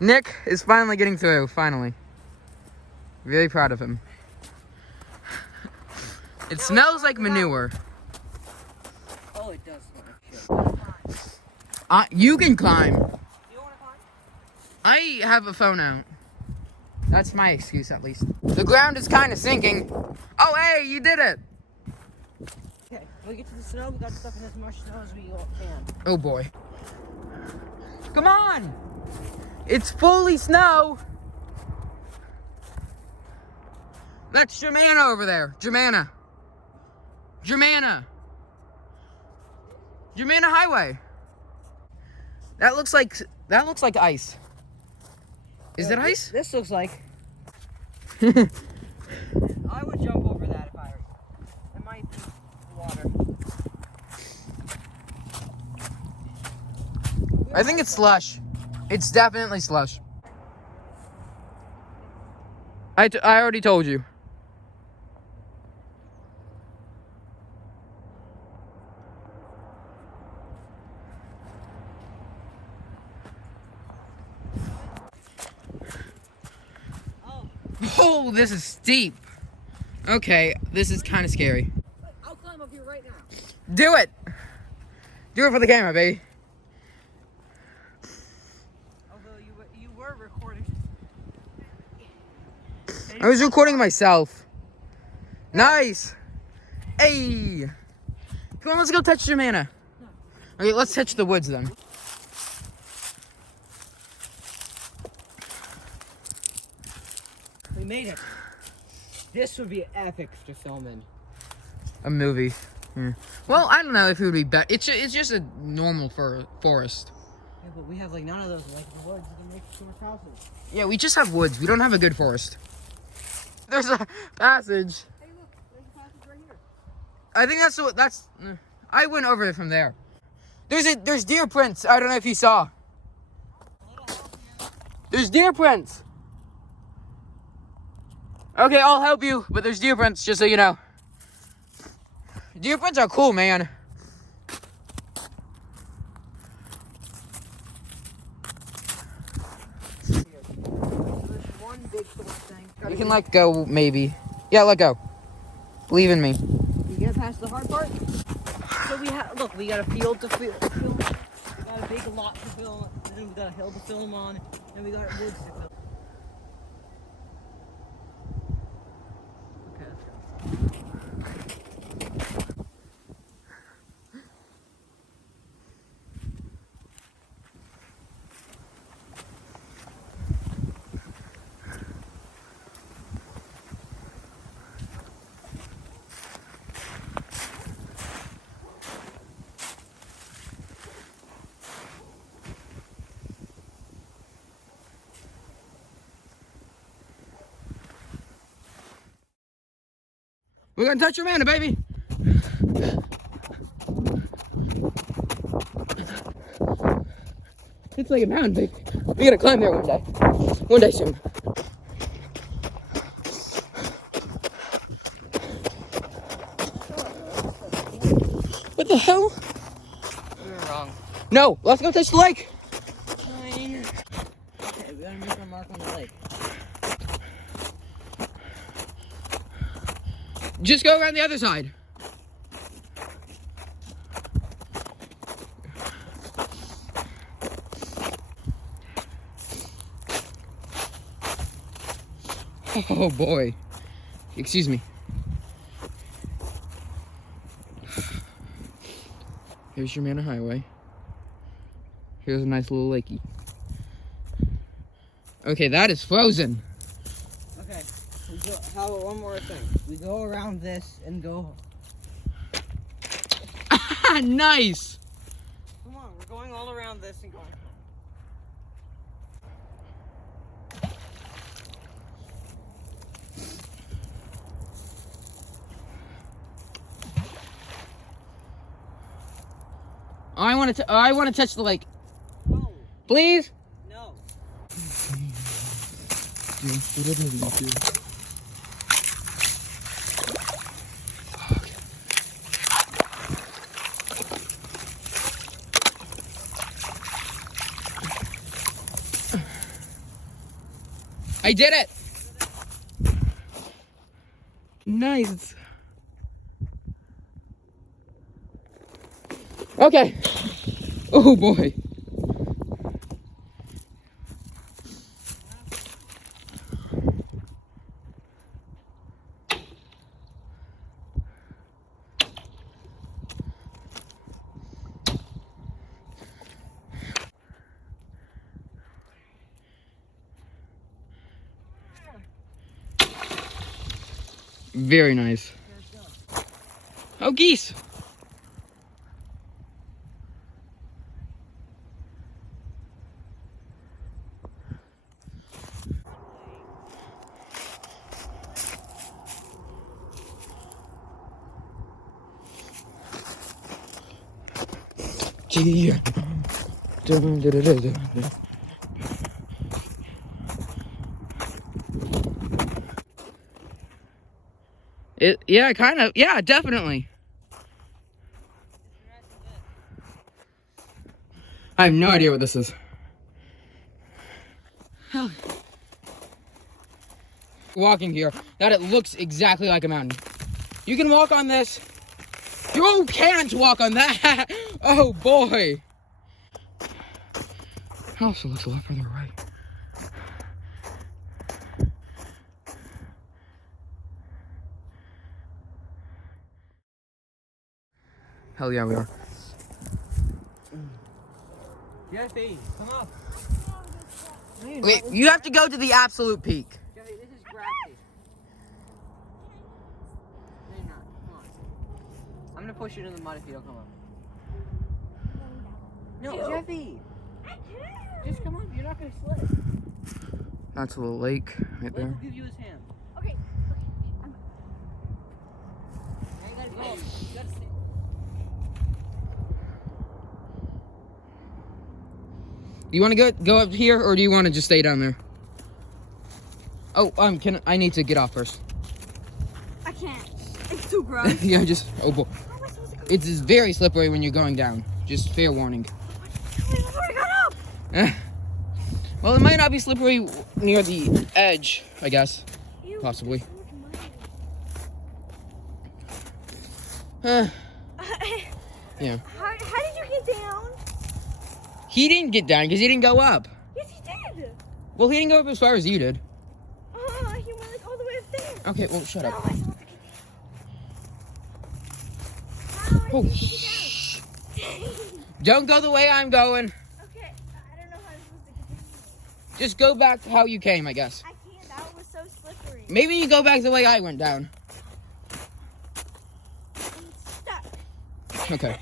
Nick is finally getting through, finally. Very proud of him. It smells like manure. Oh, it does smell like shit. You can climb. You wanna climb? I have a phone out. That's my excuse, at least. The ground is kind of sinking. Oh, hey, you did it. Okay, when we get to the snow, we got stuff in as much snow as we can. Oh, boy. Come on. It's fully snow. That's Germanna over there. Germanna. Germanna. Germanna Highway. That looks like ice. Is it ice? This looks like. I would jump over that if I were you. It might be water. I think it's slush. It's definitely slush. I already told you. Oh, this is steep. Okay, this is kind of scary. I'll climb up here right now. Do it. Do it for the camera, baby. Although you were recording. I was recording myself. Nice. Hey. Come on, let's go touch Germanna. Okay, let's touch the woods then. We made it. This would be epic to film in. A movie. Yeah. Well, I don't know if it would be better. It's just a normal forest. Yeah, but we have like none of those like the woods that make tourist houses. Yeah, we just have woods. We don't have a good forest. There's a passage. Hey, look, there's a passage right here. I think that's. I went over it from there. There's deer prints. I don't know if you saw. There's deer prints. Okay, I'll help you, but there's deer prints, just so you know. Deer prints are cool, man. There's one big sort of thing. You can let go, maybe. Yeah, let go. Believe in me. You get past the hard part? So we got a field to fill. We got a big lot to fill, and then we got a hill to fill them on, and we got woods to fill. Okay, let's go. We're gonna touch Germanna, baby. It's like a mountain, baby. We gotta climb there one day. One day soon. What the hell? We were wrong. No, let's go touch the lake. Fine. Okay, we gotta make our mark on the lake. Just go around the other side. Oh boy. Excuse me. Here's Germanna Highway. Here's a nice little lakey. Okay, that is frozen. Okay, how about one more thing? We go around this and go. Nice. Come on, we're going all around this and going. I want to touch the lake. No. Please? No. Whatever you do. I did it. Nice. Okay. Oh boy. Very nice. Oh, geese. Gee. Dun, dun, dun, dun, dun. Yeah, kind of. Yeah, definitely. I have no idea what this is. Walking here, that it looks exactly like a mountain. You can walk on this. You can't walk on that. Oh boy. It also looks a lot further away. Hell yeah, we are. Jeffy, come up. Wait, you have to go to the absolute peak. Jeffy, this is grassy. No, you're not. Come on. I'm gonna push you into the mud if you don't come up. No, Jeffy. Just come up. You're not gonna slip. That's a little lake right Blake there. will give you his hand. Okay. Now you gotta go. You gotta stay. Do you want to go up here, or do you want to just stay down there? Oh, I need to get off first. I can't. It's too gross. Yeah, just, oh boy. How am I supposed to go? It's very slippery when you're going down. Just fair warning. Wait, before I got up. Well, it might not be slippery near the edge, I guess. Ew, Possibly. there's so much Yeah. mud. How did you get down? He didn't get down because he didn't go up. Yes, he did. Well, he didn't go up as far as you did. He went like all the way up there. Okay, well, shut How up. am I supposed to get down? How Oh, did you shh. get down? Don't go the way I'm going. Okay, I don't know how I'm supposed to get down. Just go back how you came, I guess. I can't. That was so slippery. Maybe you go back the way I went down. I'm stuck. Okay.